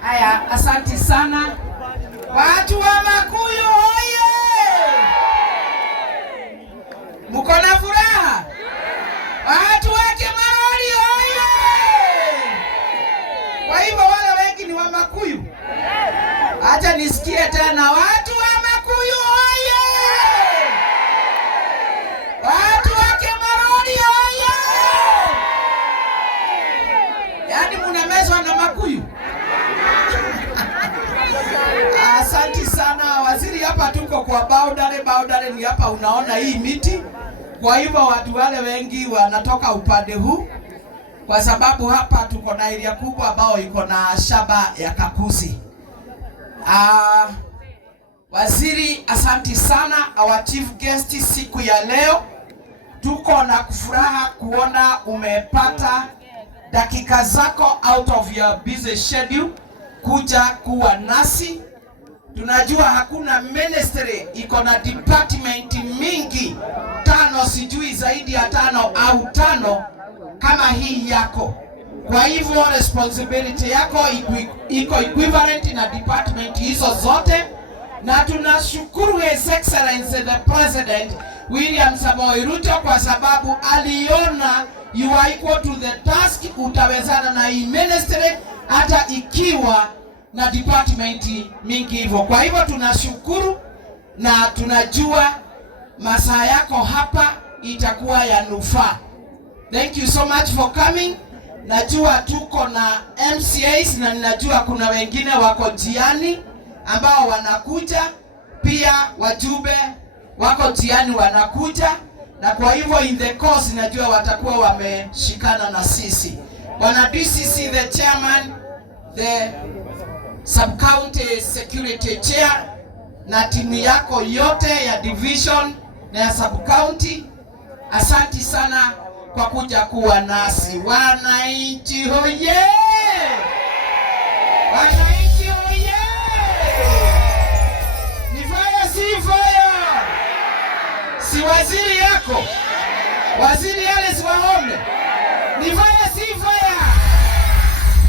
Haya, asanti sana watu wa Makuyu hoye! Mko na furaha? Watu wa Kimarori hoye! Kwa hivyo wale wengi ni wa Makuyu. Acha nisikie tena, watu wa Makuyu hoye! Watu wa Kimarori hoye! Yaani mnamezwa na Makuyu. Asante sana waziri, hapa tuko kwa Boundary ni hapa unaona hii miti. Kwa hivyo watu wale wengi wanatoka upande huu, kwa sababu hapa tuko na area kubwa ambao iko na shamba ya kakuzi. Waziri, asante sana, our chief guest siku ya leo. Tuko na furaha kuona umepata dakika zako out of your busy schedule kuja kuwa nasi. Tunajua hakuna ministry iko na department mingi, 5 sijui zaidi ya 5 au 5 kama hii yako. Kwa hivyo responsibility yako iko equivalent na department hizo zote, na tunashukuru His Excellency the President William Samoei Ruto kwa sababu aliona you are equal to the task, utawezana na hii ministry hata ikiwa na department mingi hivyo. Kwa hivyo tunashukuru na tunajua masaa yako hapa itakuwa ya nufaa. Thank you so much for coming. Najua tuko na MCAs na ninajua kuna wengine wako jiani ambao wanakuja, pia wajumbe wako jiani wanakuja, na kwa hivyo in the course najua watakuwa wameshikana na sisi. Bwana DCC the chairman, the sub-county security chair na timu yako yote ya division na ya sub-county, asanti sana kwa kuja kuwa nasi. Wananchi hoye! Wananchi hoye! Ni faya si faya? Si waziri yako? Waziri yale si wahome? Ni faya si faya?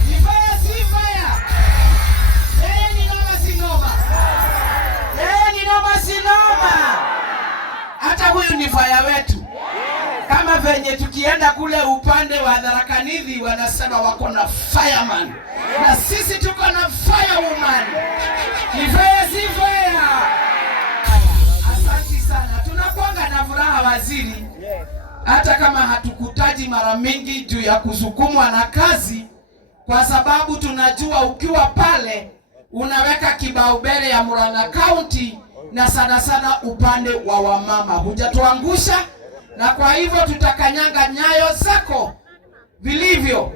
Ni faya si faya? Ni noma si noma? Ni noma si noma? Hata huyu ni faya wetu. Kama venye tukienda kule upande wa Tharaka Nithi wanasema wako na fireman, na sisi tuko na firewoman. Ni fire si fire? Asante sana. Tunakuanga na furaha waziri, hata kama hatukutaji mara mingi juu ya kusukumwa na kazi, kwa sababu tunajua ukiwa pale unaweka kibaumbele ya Murang'a County na sana sana upande wa wamama. Hujatuangusha, na kwa hivyo tutakanyanga nyayo zako vilivyo,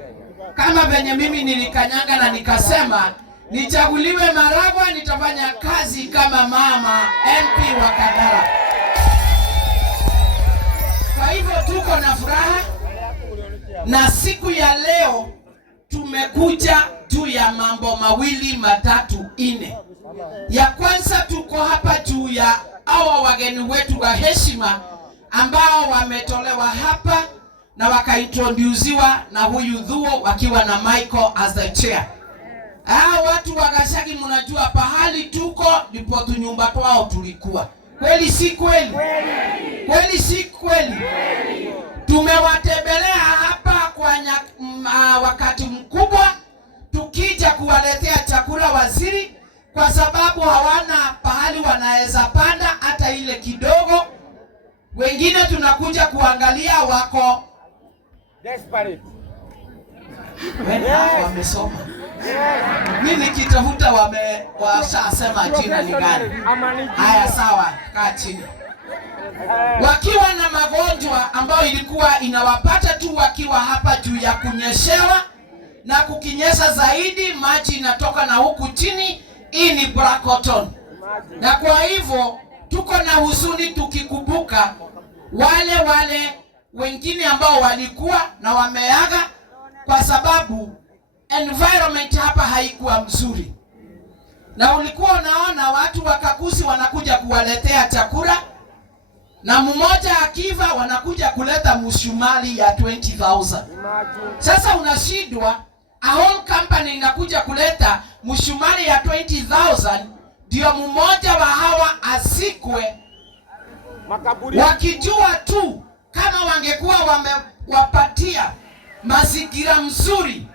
kama venye mimi nilikanyanga na nikasema nichaguliwe Maragwa nitafanya kazi kama mama MP wa Kandara. Kwa hivyo tuko na furaha, na siku ya leo tumekuja juu ya mambo mawili matatu ine. Ya kwanza tuko hapa juu ya hawa wageni wetu wa heshima ambao wametolewa hapa na wakaintroduziwa na huyu Dhuo wakiwa na Michael as the chair. Watu wa Gachagua mnajua pahali tuko ndipo tunyumba twao tulikuwa. Kweli si kweli? Kweli si kweli? Tumewatembelea hapa kwa wakati mkubwa tukija kuwaletea chakula waziri, kwa sababu hawana pahali wanaweza panda hata ile kidogo. Wengine tunakuja kuangalia wako desperate. Wamesoma. Mimi nikitafuta washasema jina ni gani. Haya sawa, kaa chini. Wakiwa na magonjwa ambayo ilikuwa inawapata tu wakiwa hapa juu ya kunyeshewa, na kukinyesha zaidi maji inatoka na huku chini, hii ni black cotton. Na kwa hivyo tuko na huzuni tukikumbuka wale wengine ambao walikuwa na wameaga, kwa sababu environment hapa haikuwa mzuri. Na ulikuwa unaona watu wakakusi wanakuja kuwaletea chakula, na mmoja akiva wanakuja kuleta mshumari ya 20,000. Sasa unashindwa a whole company inakuja kuleta mshumari ya 20,000 ndio mmoja wa hawa asikwe, wakijua tu kama wangekuwa wamewapatia mazingira mzuri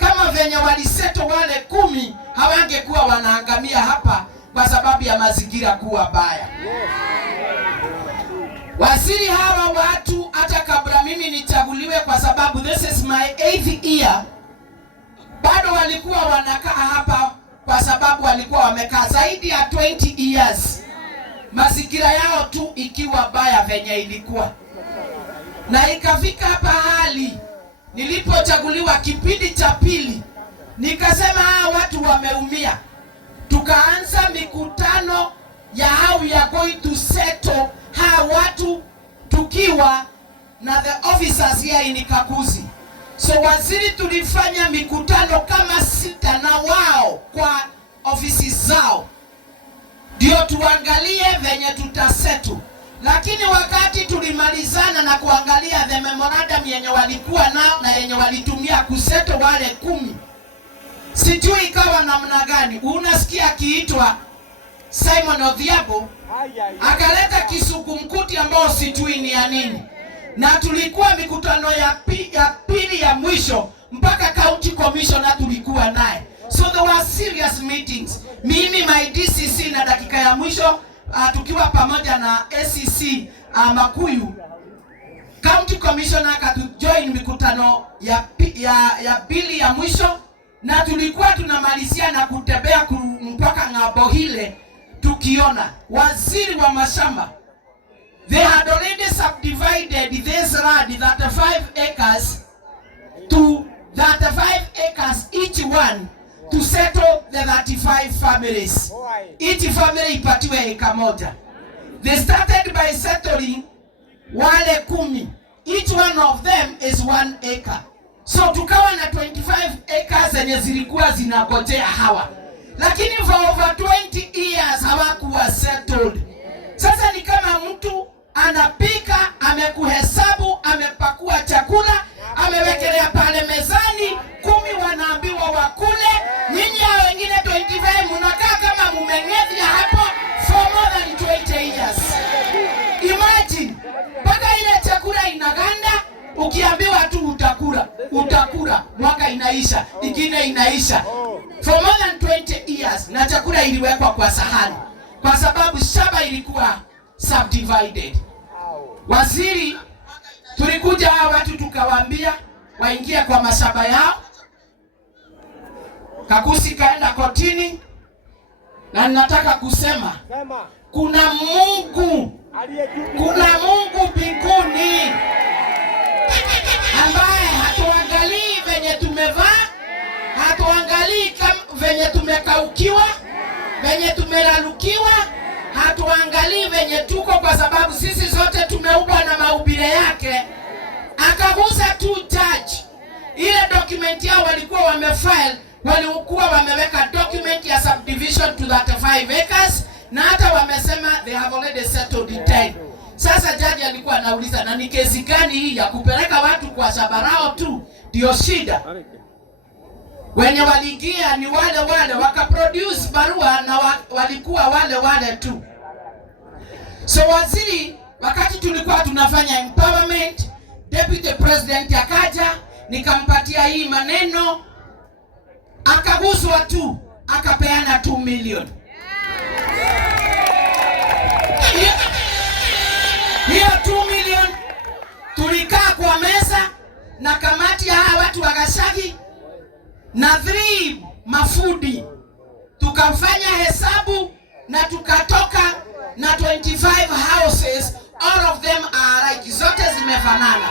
kama venye waliseto wale 10, hawangekuwa wanaangamia hapa kwa sababu ya mazingira kuwa baya. Waziri hawa watu hata kabla mimi nichaguliwe, kwa sababu this is my 8th year, bado walikuwa wanakaa hapa kwa sababu walikuwa wamekaa zaidi ya 20 years. Mazingira yao tu ikiwa baya venye ilikuwa. Na ikafika hapa hali nilipochaguliwa kipindi cha pili, nikasema watu wameumia. Tukaanza mikutano ya how we are going to settle watu tukiwa na the officers here in Kakuzi. So waziri tulifanya mikutano kama 6 na wao kwa ofisi zao, ndio tuangalie venye tutasetu. Lakini wakati tulimalizana na kuangalia the memorandum yenye walikuwa nao na yenye walitumia kuseto wale 10, sijui ikawa namna gani. Unasikia kiitwa Simon Odhiambo akaleta kisukumkuti ambao sijui ni ya nini, na tulikuwa mikutano ya pili ya mwisho mpaka county commissioner tulikuwa naye. So there were serious meetings. Mimi my DCC na dakika ya mwisho tukiwa pamoja na ACC Makuyu, county commissioner akatujoin mikutano ya pili ya mwisho, na tulikuwa tunamalizia na kutembea mpaka Ngabohile tukiona waziri wa mashamba. They had already subdivided this land 35 acres to 35 acres each one to settle the 35 families. Each family ipatiwe eka moja. They started by settling wale 10. Each one of them is 1 acre. So tukawa na 25 acres zenye zilikuwa zinagojea hawa. Lakini for over 20 years hawakuwa settled. Sasa ni kama mtu anapika, amekuhesabu, amepakua chakula, amewekelea pale mezani, 10 wanaambiwa wakule, nyinyi hao wengine 25 mnakaa kama mumeng'edhia hapo for more than 20 years. Imagine, mpaka ile chakula inaganda, ukiambiwa tu utakula, mwaka inaisha, ingine inaisha. For more than 20 years na chakula iliwekwa kwa sahani kwa sababu shamba ilikuwa subdivided. Waziri tulikuja watu tukawaambia waingia kwa mashamba yao. Kakuzi kaenda kotini, na ninataka kusema kuna Mungu mbinguni ambaye hatuangalii venye tumevaa, hatuangalii venye tumekaukiwa, venye tumelalukiwa, hatuangalii venye tuko, kwa sababu sisi zote tumeumbwa na maubile yake. Akagusa tu judge. Ile document yao walikuwa wamefile, walikuwa wameweka document ya subdivision to 35 acres, na hata wamesema they have already settled it 10. Sasa judge alikuwa anauliza, na ni kesi gani hii ya kupeleka watu kwa shabarao tu ndio shida? Wenye waliingia ni wale wakaproduce barua, na walikuwa wale tu. So waziri, wakati tulikuwa tunafanya empowerment, deputy president akaja, nikampatia hii maneno, akaguswa tu, akapeana 2 million. Hiyo 2 million tulikaa kwa meza na kamati ya watu wa Gashagi na 3 mafudi, tukafanya hesabu na tukatoka na 25 houses, all of them are right. Zote zimefanana.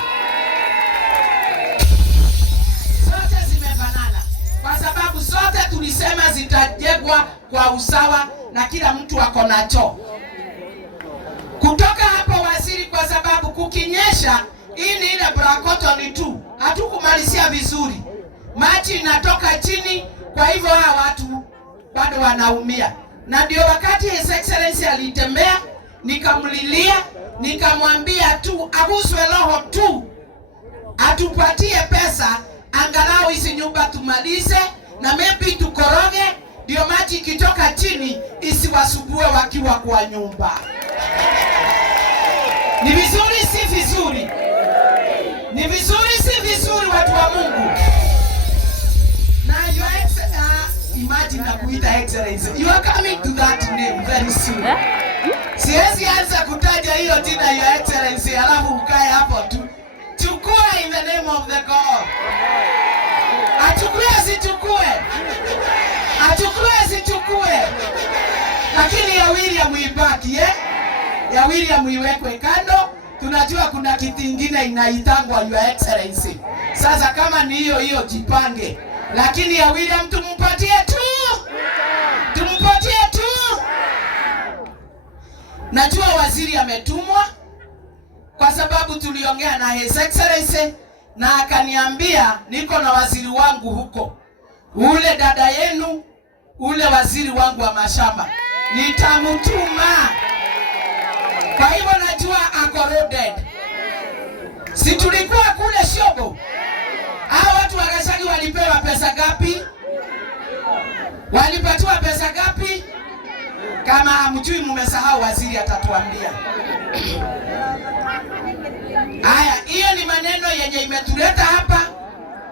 Kwa sababu zote tulisema zitajengwa kwa usawa na kila mtu ako na choo. Kutoka hapo waziri, kwa sababu kukinyesha, hii ni ile brakotoni tu, hatukumalizia vizuri, maji inatoka chini, kwa hivyo hawa watu bado wanaumia. Na ndio wakati His Excellency alitembea, nikamlilia, nikamwambia tu aguswe roho tu, atupatie pesa angalau hizi nyumba tumalize, na maybe tukoroge, ndio maji ikitoka chini isiwasubue wakiwa kwa nyumba. Ni vizuri si vizuri? Ni vizuri si vizuri, watu wa Mungu? Na imagine na kuita Excellency. You are coming to that name very soon. Siwezi anza kutaja hiyo jina ya Excellency alafu ukae hapo tu. Chukua in the name of the God. Achukue asichukue. Achukue asichukue. Lakini ya William ibaki, ya William iwekwe kando. Tunajua kuna kitu kingine inaitangwa Your Excellency. Sasa kama ni hiyo jipange. Lakini ya William tumpatie tu. Tumpatie tu. Najua waziri ametumwa kwa sababu tuliongea na His Excellency na akaniambia niko na waziri wangu huko. Ule dada yenu, ule waziri wangu wa mashamba. Nitamutuma. Kwa hivyo najua ako loaded. Si tulikuwa kule Shobo? Hao watu wa Gachagua walipewa pesa gapi? Walipatiwa pesa gapi? Kama hamjui mmesahau, waziri atatuambia. Haya, hiyo ni maneno yenye imetuleta hapa.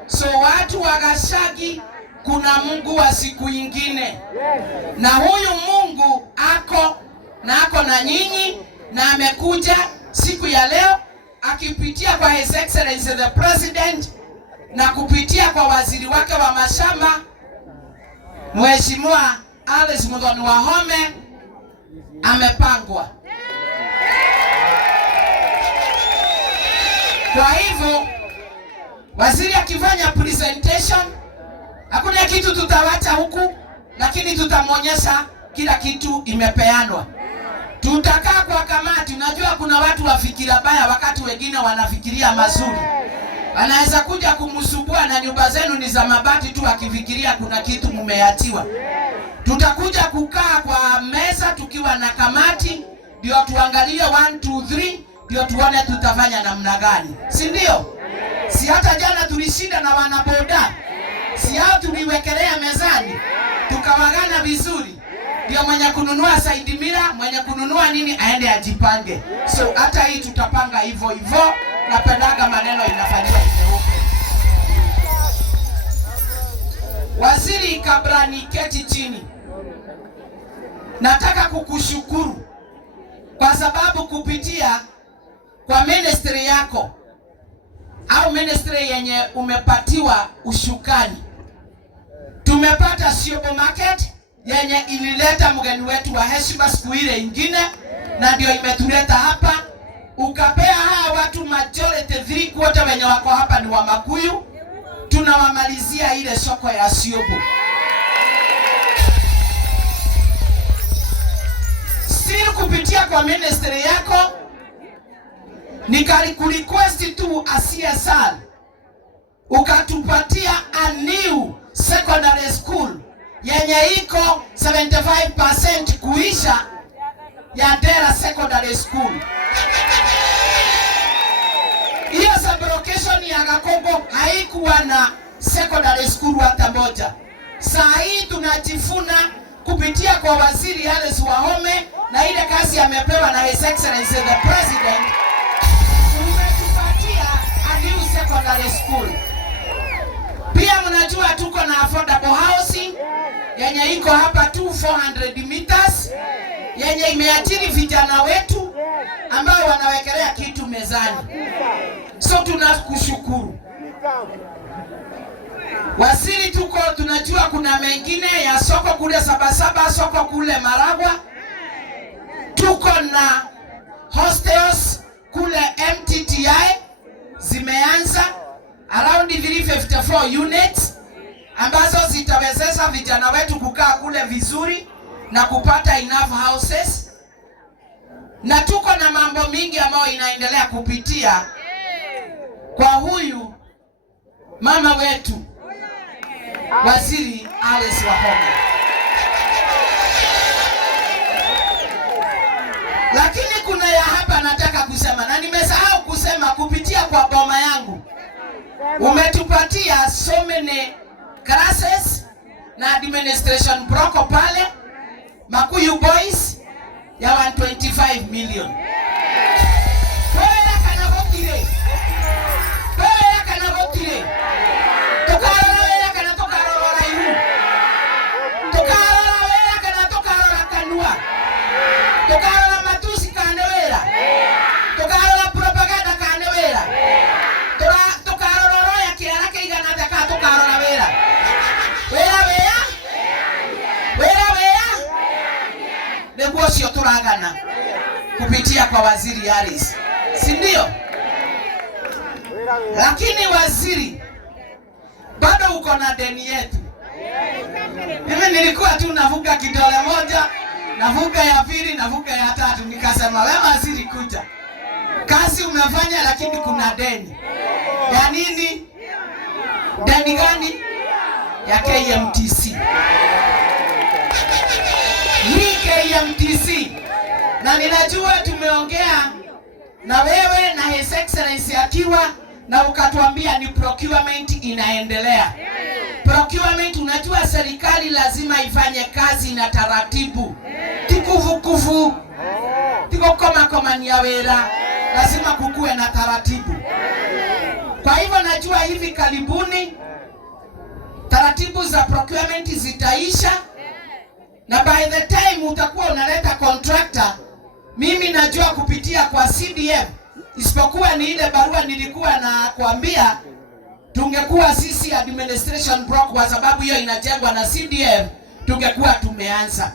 So watu wa Gachagua, kuna Mungu wa siku nyingine. Na huyu Mungu ako na nyinyi, na amekuja siku ya leo akipitia kwa His Excellency the President na kupitia kwa waziri wake wa mashamba Mheshimiwa Alice Muthoni Wahome amepangwa. Kwa hivyo waziri akifanya presentation, hakuna kitu tutawacha huku, lakini tutamwonyesha kila kitu imepeanwa. Tutakaa kwa kamati. Najua kuna watu wafikira baya wakati wengine wanafikiria mazuri. Anaweza kuja kumsubua na nyumba zenu ni za mabati tu akifikiria kuna kitu mmeatiwa. Tutakuja kukaa kwa meza tukiwa na kamati, ndio tuangalie 1 2 3, ndio tuone tutafanya namna gani. Si ndio? Si hata jana tulishinda na wanaboda. Si hao tuliwekelea mezani. Tukawagana vizuri. Ndio mwenye kununua side mirror, mwenye kununua nini aende ajipange. So hata hii tutapanga hivyo hivyo. Napendaga maneno inafanyika nyeupe. Waziri, kabla niketi chini, nataka kukushukuru kwa sababu kupitia kwa ministry yako au ministry yenye umepatiwa ushukani, tumepata Shobo Market yenye ilileta mgeni wetu wa heshima siku ile ingine, na ndio imetuleta hapa. Ukapea hawa watu majority 3/4 wenye wako hapa ni wa Makuyu. Tunawamalizia ile soko ya Shobo. Still kupitia kwa ministry yako nikaliku-request tu CSR ukatupatia a new secondary school yenye iko 75% kuisha ya Dera Secondary School. Hiyo sub-location ya Gakongo haikuwa na secondary school hata moja. Saa hii tunajifuna kupitia kwa waziri Alice Wahome na ile kazi amepewa na His Excellency the President. Umetupatia a new secondary school. Pia mnajua tuko na affordable housing yenye iko hapa 400 meters yenye imeajiri vijana wetu ambao wanawekelea kitu mezani. So tunakushukuru waziri. Tunajua kuna mengine ya soko kule Sabasaba, soko kule Maragwa. Tuko na hostels kule MTTI zimeanza around 354 units ambazo zitawezesha vijana wetu kukaa kule vizuri na kupata enough houses. Na tuko na mambo mingi ambayo inaendelea kupitia kwa huyu mama wetu waziri Alice Wahome. Lakini kuna ya hapa nataka kusema, na nimesahau kusema kupitia kwa boma yangu. Umetupatia so many classes na administration block pale Makuyu Boys ya 125 million. Wewe kana votire. Wewe kana votire. Tokara wewe kana tokara rora ihu. Tokara wewe kana tokara kanua. Tokara matusi kanewera. Tokara propaganda kanewera. Tokara rora ya kiara keigana taka tokara wera. Neguo sio turagana kupitia kwa waziri Harris, si ndio? Lakini waziri, bado uko na deni yetu. Mimi nilikuwa tu navuka kidole moja, navuka ya pili, navuka ya tatu, nikasema wewe waziri kuja. Kazi umefanya lakini kuna deni. Ya nini? Deni gani? Ya KMTC. Hii KMTC, na ninajua tumeongea na wewe na His Excellency akiwa na ukatuambia ni procurement inaendelea. Procurement, unajua serikali lazima ifanye kazi na taratibu. Tikuvukuvu, tiko koma ni ya wera, lazima kukue na taratibu. Kwa hivyo najua hivi karibuni taratibu za procurement zitaisha. Na by the time utakuwa unaleta contractor, mimi najua kupitia kwa CDF, isipokuwa ni ile barua nilikuwa na kuambia tungekuwa sisi administration block, kwa sababu hiyo inajengwa na CDF, tungekuwa tumeanza.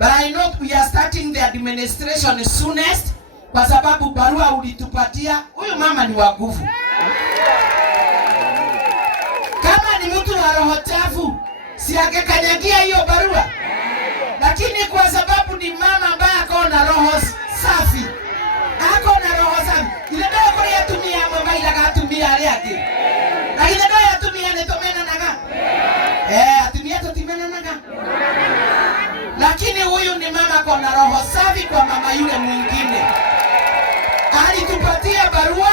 But I know we are starting the administration soonest, kwa sababu barua ulitupatia. Huyu mama ni wa nguvu. Kama ni mtu wa roho chafu, si angekanyagia hiyo barua. Lakini kwa sababu ni mama ambaye ako na roho safi. Ako na roho safi. Ile ndio kwa yatumia mama ila katumia yake. Na ile ndio yatumia netomena naga. Atumia totimena naga. Lakini huyu ni mama ako na roho safi kwa mama yule mwingine. Alitupatia barua,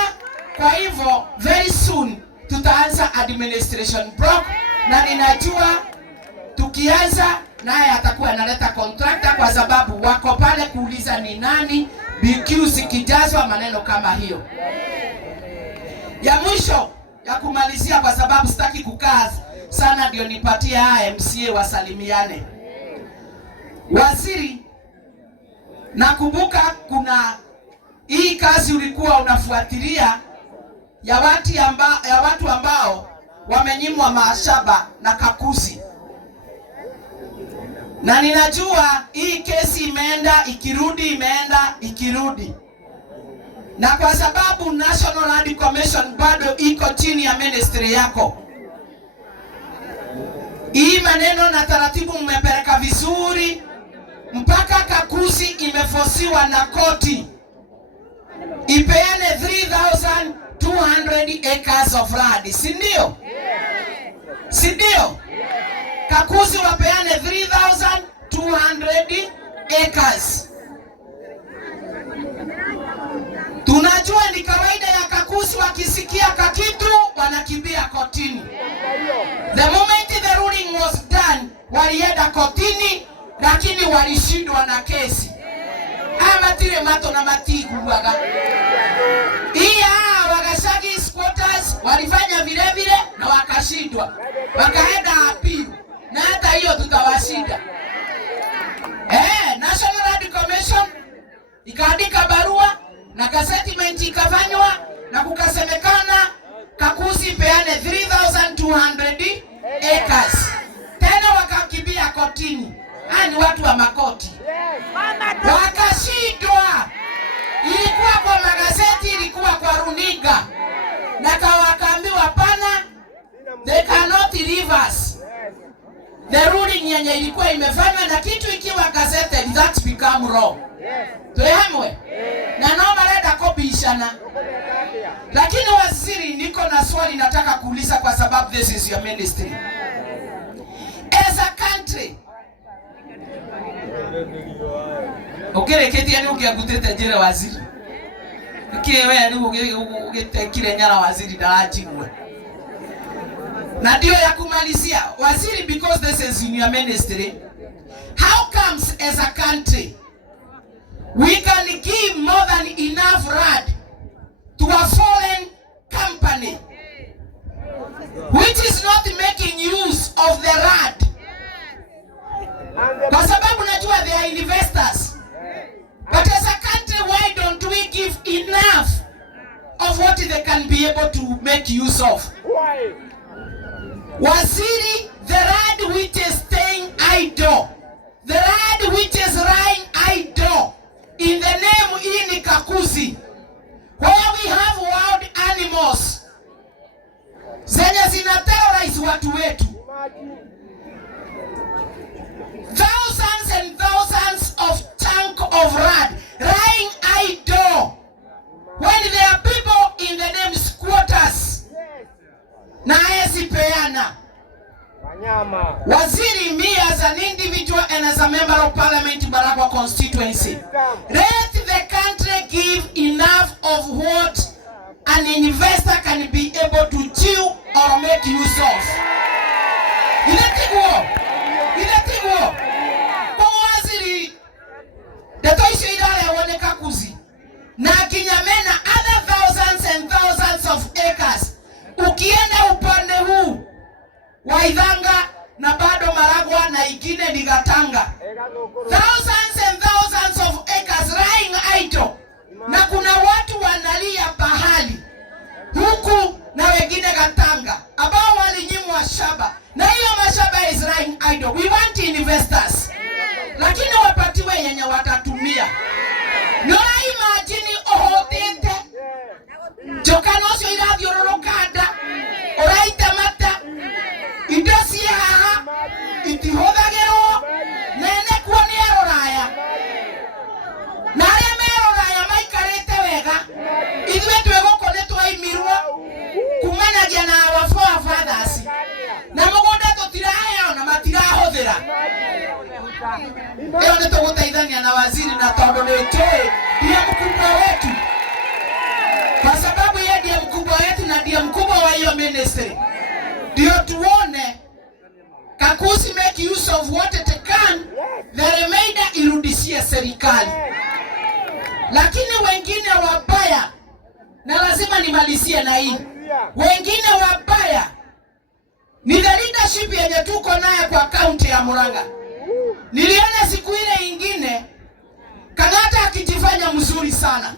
kwa hivyo very soon tutaanza administration block, na ninajua tukianza naye atakuwa analeta contractor, kwa sababu wako pale kuuliza ni nani, BQ zikijazwa maneno kama hiyo. Ya mwisho ya kumalizia, kwa sababu sitaki kukaa sana, ndio nipatie MCA wasalimiane. Waziri, nakumbuka kuna hii kazi ulikuwa unafuatilia ya watu ambao wamenyimwa mashamba na kakuzi. Na ninajua hii kesi imeenda ikirudi, imeenda ikirudi. Na kwa sababu National Land Commission bado iko chini ya ministry yako, hii maneno na taratibu mmepeleka vizuri, mpaka kakuzi imefosiwa na koti ipeane 3,200 acres of land, si ndio? Si ndio? Kakuzi wapeane 3,200 acres. Tunajua ni kawaida ya kakuzi, wakisikia kakitu wanakimbia kotini. The moment the ruling was done, walienda kotini, lakini walishindwa na kesi. Matire mato na matigu waga. Wakashagi squatters walifanya vile vile na wakashindwa. Wakaenda appeal. Na hata hiyo tutawashinda. National Land Commission ikaandika barua na settlement ikafanywa, na kukasemekana kakuzi peane 3,200 acres. Tena wakakimbia kotini. Ni watu wa makoti. Wakashindwa. Ilikuwa kwa magazeti, ilikuwa kwa runinga. Na wakaambiwa pana, they cannot reverse the ruling yenye ilikuwa imefanywa, na kitu ikiwa gazetted that become law. Tuemwe. Na naomba leta copy ishana. Lakini waziri, niko na swali nataka kuuliza, kwa sababu this is your ministry. As a country, ukireketia ni ukiagutete njira waziri. Kiwe ni ugitekire nyara waziri darajigwe. Na ndio ya kumalizia, waziri, because this is in your ministry, how comes as a country we can give more than enough rand to a foreign company which is not making use of the rand? Kwa sababu najua they are investors. But as a country, why don't we give enough of what they can be able to make use of? Waziri, the rand which is staying idle, the rand which is lying idle in the name in Kakuzi, where we have wild animals zenye zina terrorize watu wetu. Thousands and thousands of chunk of rand lying idle when there are people in the name squatters. Na esipeana. Waziri, me as an individual and as a member of parliament Baragwa constituency, let the country give enough of what an investor can be able to chew or make use of. Iletigwo. Kwa waziri, dato isho idara ya wane Kakuzi, na kinyamena other thousands and thousands of acres. Ukienda upande huu Waithanga na bado Maragwa na ikine ni Gatanga, thousands and thousands of acres lying idle, na kuna watu wanalia pahali huku na wengine Gatanga ambao walinyimwa shamba, na hiyo mashamba is lying idle. We want investors, lakini wapatiwe yenye watatumia. Nora imagine ohotete jokanoso irathiororokanda oraita mata indosi haha itihothagirwo nene kuoni eroraya na aria meroraya maikarite wega ithuĩ twĩgũkũ nĩ twaimirwo kumanagia na our forefathers na mũgũnda tũtiraheo na matirahũthĩra. Leo nĩ tũgũteithania na waziri na tondũ nĩ tũĩ ndiye mkubwa wetu, kwa sababu yeye ndiye mkubwa wetu na ndiye mkubwa wa hiyo ministry. Ndio tuone Kakuzi make use of what it can, the remainder irudishie serikali. Lakini wengine wabaya, na lazima nimalizie na hii, wengine wabaya ni the leadership yenye tuko naye kwa county ya Murang'a. Niliona siku ile ingine Kang'ata akijifanya mzuri sana,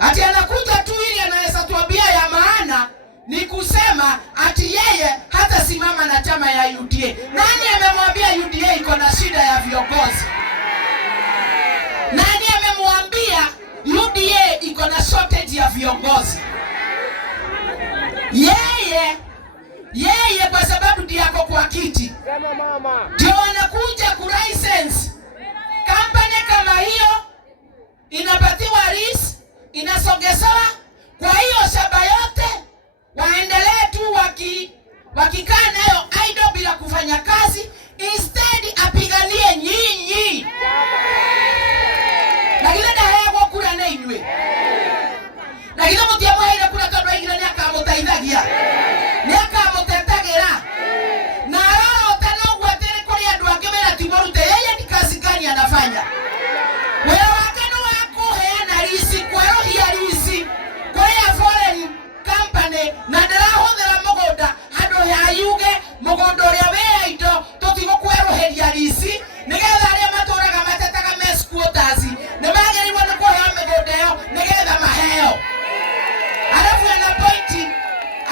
ati anakuja tu ili anaweza tuambia ya maana ni kusema ati yeye hata simama na chama ya UDA. Nani amemwambia UDA iko na shida ya viongozi? Nani amemwambia UDA iko na shortage ya viongozi? Yeye kwa sababu ndiye ako kwa kiti ndio anakuja ku license company kama hiyo, inapatiwa risk, inasogezewa. Kwa hiyo shamba yote waendelee tu wakikaa nayo idle bila kufanya kazi, instead apiganie nyinyi. Lakini ndaheagwo kura na inywe, lakini mutiamwaire kura tondu aigire ni akamutaithagia, ni akamutetagira na arorote noguo atiri kuri andu angi wira ti murute. Yeye ni kazi gani anafanya? Wira wake ni wa kuheana risi, kweruhia risi kuri foreign company, na ndirahuthira mugunda handu ya yuge mugunda uria wira indo tutigukweruhiria risi nigetha aria maturaga matetaga mess quotas ni magiriwo ni kuheo migunda yo nigetha maheo. Alafu ana point,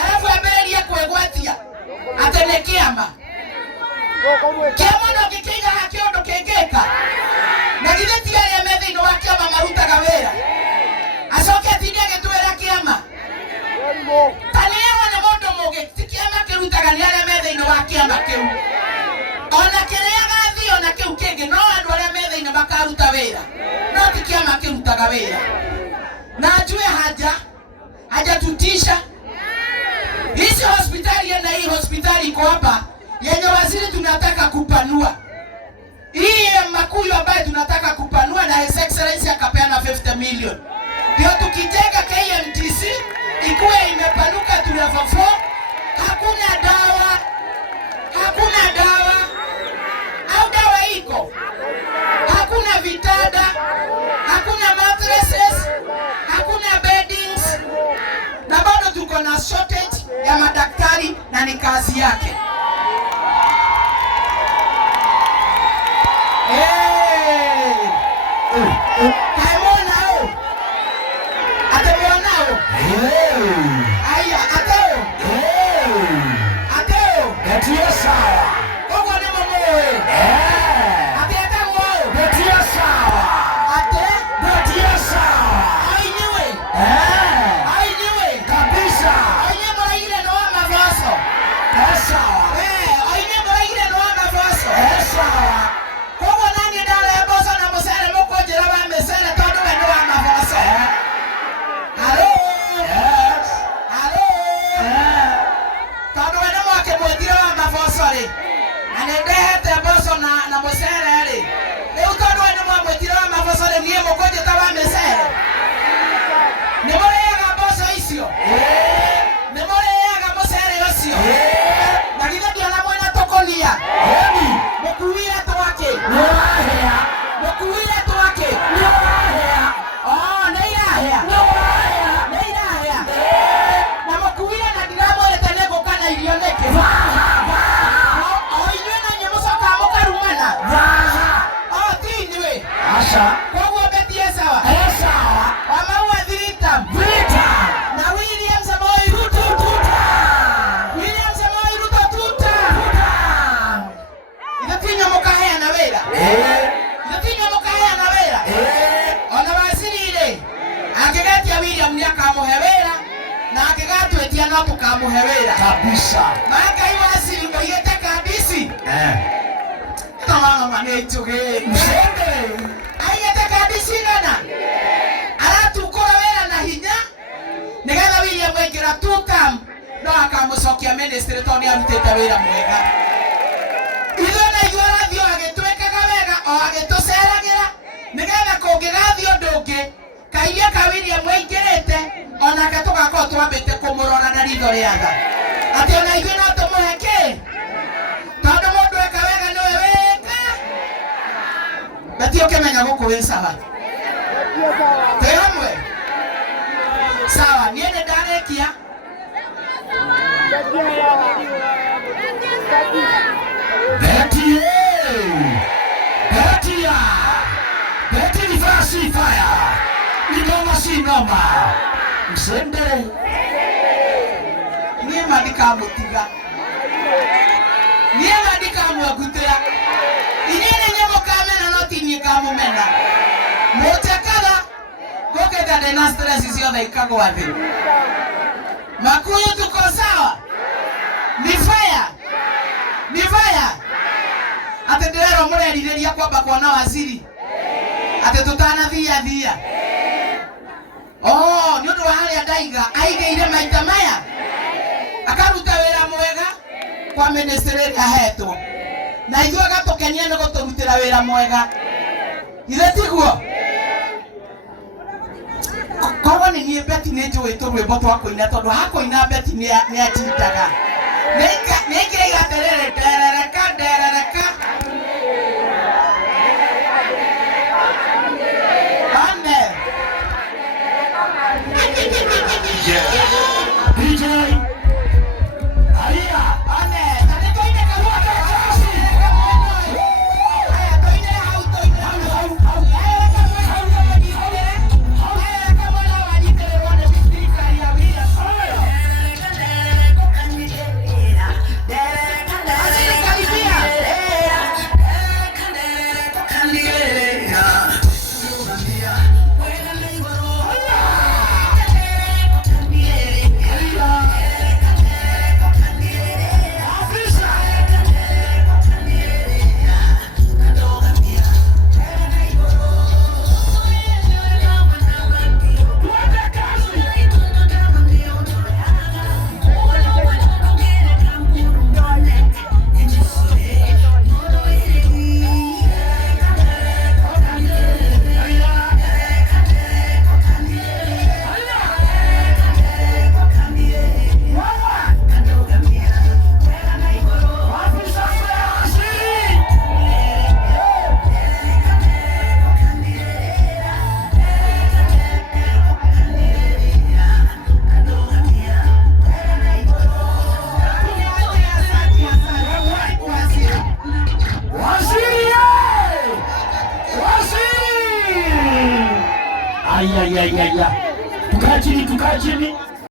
alafu abereria kwegwatia atene kiama no gikiga hakiondo kengeka na githe tigaria metha-ini wa kiama marutaga wira acoke atinde agitwira kiama tanewa na mundu mugi ti kiama kirutaga ni aria metha-ini wa kiama kiu ona kiria gathi ona kiu kingi no andu aria metha-ini makaruta wira no ti kiama kirutaga wira. Na njue haja tutisha hizi hospitali na hii hospitali iko hapa yenye waziri tunataka kupanua. Hii Makuyu ambayo tunataka kupanua na His Excellency akapeana 50 million. Ndio tukiteka KMTC ikuwe imepanuka to level 4. na ni kazi yake. Kaimona atemwonao aya ateo Ndio sawa. Kogo ni mmoe. Ateta wao. Ndio sawa. Ate Ndio sawa. ainywe. Ainywe Kabisa. Ainywe mara ile ndo mavaso. Sawa. Ainywe mara ile ndo mavaso. Sawa. Kogo nani ndale boso na musere moko jira ba mesere todo ndo mavaso. Hello. Yes. Hello. Todo ndo mwake mwetira mavaso le. Anendehete boso na musere le. Leo todo ndo mwetira mavaso le niye moko jita ba mesere. Nemorega boso isio. Nemorega musere yosio. Nagida diana mwana tokolia. Mukuwira twake. Mukuwira twake. Oh, neirahea. Neirahea. Na mukuwira na diramo letane gokana irioneke. Oh, inywe na nyemusoka mukarumana. Oh, tiniwe. Asha. Kogo betie sawa. Sawa. Wamaua dhiritam. Na William Samoei Ruto. William Samoei Ruto tuta. Itatinyo mukahea na wera. Itatinyo mukahea na wera. Ona wasiri ile. Angegatia William ni akamuhewera na angegatwetia no tukamuhewera. Kabisa. Maka iwasiri ngoyete kabisi. Tamama manetuge. Msende. Ayete kabisi nana. Aratukora wera na hinya. Nigetha William wengira tutam no akamucokia ministry toni amutete wira mwega. Ithona igora thio agitwekaga wega o agituceragira nigetha kungigathio ndungi kairia ka William mwingirite ona gatugakorwo twambite kumurora na ritho riatha ati ona ithuĩ no tumuheke tondu mundu eka wega niwe wega bati ukimenya guku wi sawa twi hamwe sawa niĩ nĩ ndarekia Beti ni fasi fire. Ni noma si noma. Msende. niĩ mandĩkamũtiga niĩ mandĩkamwagutĩra inyuĩ nĩ nyamũkamena no ti niĩ kamũmena mũtekaga gũkĩta ndĩna stress ciothe ikagwa thĩ Makuyu tuko sawa ni fire ati ndĩrerwo mũrerirĩria kwamba kuona waziri ati tutanathia oh nĩ ũndũ wa harĩa ndaiga aigĩire maita maya akaruta wĩra mwega kwa ministry ahetwo na ithuĩ agatũkenia nĩ gũtũrutĩra wĩra mwega ithe tiguo koguo nĩ niĩ Beti nĩ njũĩ tũrwĩmbo twa kũina tondũ hakũina Beti nĩ atindaga nĩ ingĩiga atĩrĩrĩ nderereka DJ. Aria. Waziri. Aya. Tukaa chini.